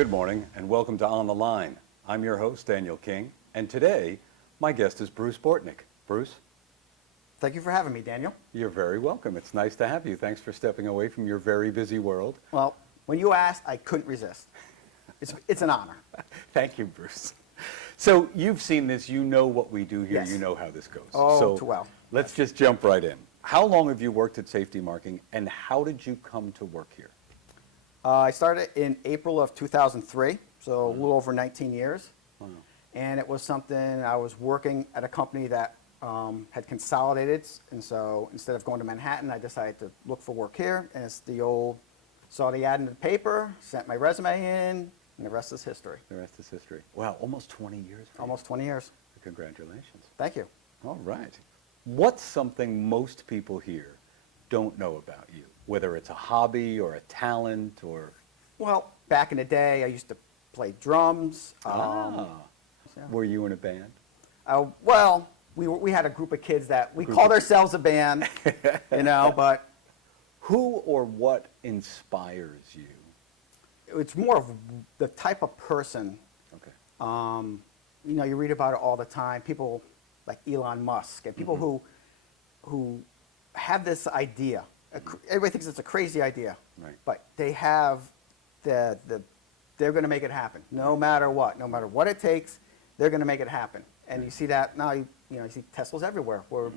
Good morning and welcome to On the Line. I'm your host, Daniel King, and today my guest is Bruce Bortnick. Bruce? Thank you for having me, Daniel. You're very welcome. It's nice to have you. Thanks for stepping away from your very busy world. Well, when you asked, I couldn't resist. It's an honor. Thank you, Bruce. So you've seen this, you know what we do here, Yes. you know how this goes. Oh, so too well. Let's just jump right in. How long have you worked at Safety Marking and how did you come to work here? I started in April of 2003, so a little over 19 years. Wow. And it was something, I was working at a company that had consolidated, and so instead of going to Manhattan, I decided to look for work here, and it's the old, saw the ad in the paper, sent my resume in, and the rest is history. The rest is history. Wow, almost 20 years. For Almost 20 years. you. Congratulations. Thank you. All right. What's something most people here don't know about you? Whether it's a hobby or a talent or... Well, back in the day, I used to play drums. yeah. Were you in a band? Well, we had a group of kids that we called ourselves a band, but Who or what inspires you? it's more of the type of person. Okay. You read about it all the time. People like Elon Musk and people who have this idea. Everybody thinks it's a crazy idea, Right. but they have they're going to make it happen no matter what it takes. They're going to make it happen, and you see that now. You see Teslas everywhere. Where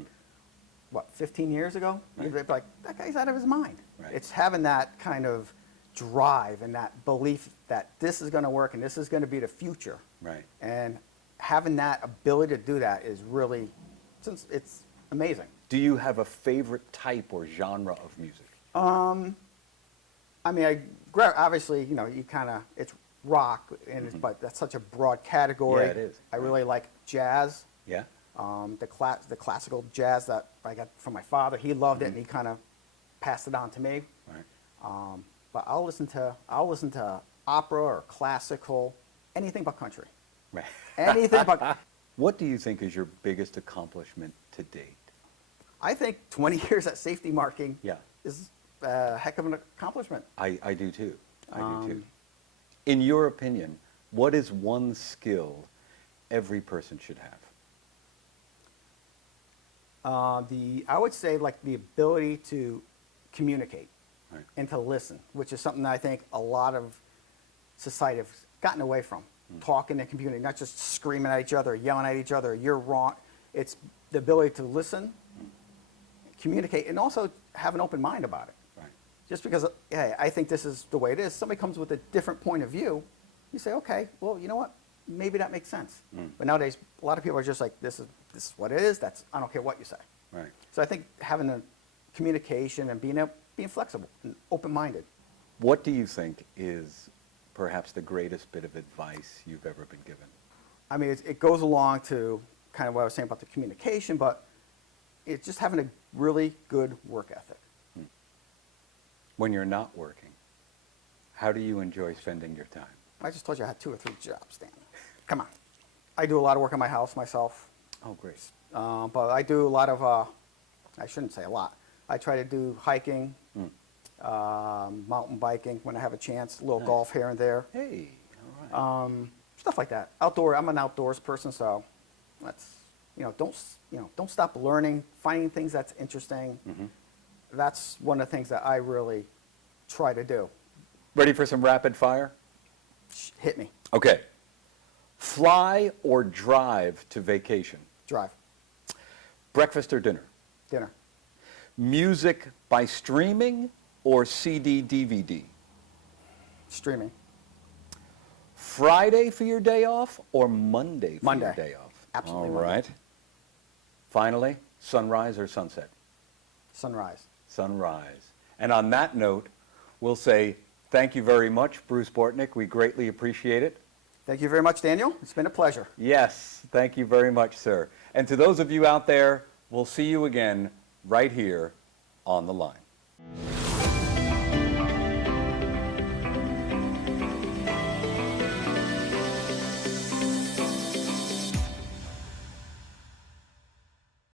15 years ago, Right. you'd be like, that guy's out of his mind. Right. It's having that kind of drive and that belief that this is going to work and this is going to be the future. Right. And having that ability to do that is really, it's amazing. Do you have a favorite type or genre of music? Obviously, it's rock, but that's such a broad category. Yeah, it is. I really like jazz. Yeah? The classical jazz that I got from my father. He loved it, and he kind of passed it on to me. Right. But I'll listen to opera or classical, anything but country. Right. Anything but. What do you think is your biggest accomplishment to date? I think 20 years at Safety Marking Yeah. is a heck of an accomplishment. I do too. I do too. In your opinion, what is one skill every person should have? I would say like the ability to communicate Right. and to listen, which is something that I think a lot of society has gotten away from. Talking and communicating, not just screaming at each other, yelling at each other, you're wrong. It's the ability to listen, communicate, and also have an open mind about it. Right. Just because, hey, I think this is the way it is, somebody comes with a different point of view, you say, okay, well, you know what? Maybe that makes sense. But nowadays, a lot of people are just like, this is what it is. I don't care what you say. Right. So I think having the communication and being flexible and open-minded. What do you think is perhaps the greatest bit of advice you've ever been given? I mean, it goes along to kind of what I was saying about the communication, but it's just having a really good work ethic. When you're not working, how do you enjoy spending your time? I just told you I had 2 or 3 jobs, Dan. Come on. I do a lot of work on my house myself, Oh, great. but I do a lot of, I shouldn't say a lot. I try to do hiking, mountain biking when I have a chance, a little Nice. golf here and there, Hey, all right. stuff like that. I'm an outdoors person, so that's, don't stop learning, finding things that's interesting. That's one of the things that I really try to do. Ready for some rapid fire? Hit me. Okay. Fly or drive to vacation? Drive. Breakfast or dinner? Dinner. Music by streaming or CD, DVD? Streaming. Friday for your day off or Monday for Monday. your day off? Absolutely All Monday. right. Finally, sunrise or sunset? Sunrise. Sunrise. And on that note, we'll say thank you very much, Bruce Bortnick. We greatly appreciate it. Thank you very much, Daniel. It's been a pleasure. Yes, thank you very much, sir. And to those of you out there, we'll see you again right here on the line.